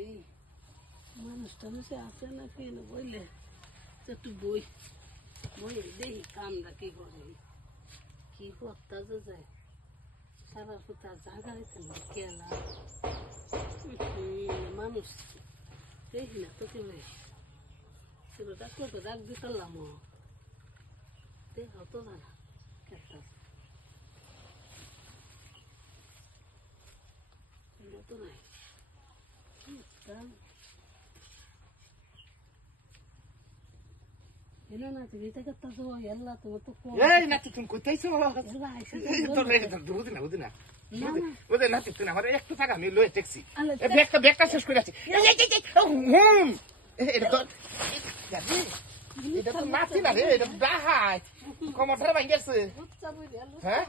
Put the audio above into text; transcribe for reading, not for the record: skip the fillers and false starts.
রে মানুষ টানুষে আছে নাকি না বললে একটু বই বই দেখি কামটা কি করে কি করতে যে যায় সারা সুতা জায়গা হইতে কেলা মানুষ দেখি না তোকে ভাই সেটা করবে রাখ দিতাম দেখাও তো না একটা তো নাই ಇಲ್ಲ ನಾ ತಿಳಿತಕತ್ತದು ಎಲ್ಲ ಏಯ್ ನಾ ತಿಕ್ಕು ಕೊತ್ತೈಸು বুঝি না ওদের না তিক্তু না আমার একটু টাকা আমি লয়ে ট্যাক্সি ব্যাগটা শেষ করে আছি হুম এটা তো নাচি না রে এটা ডাহাই কমরটা ভাঙ গেছে হ্যাঁ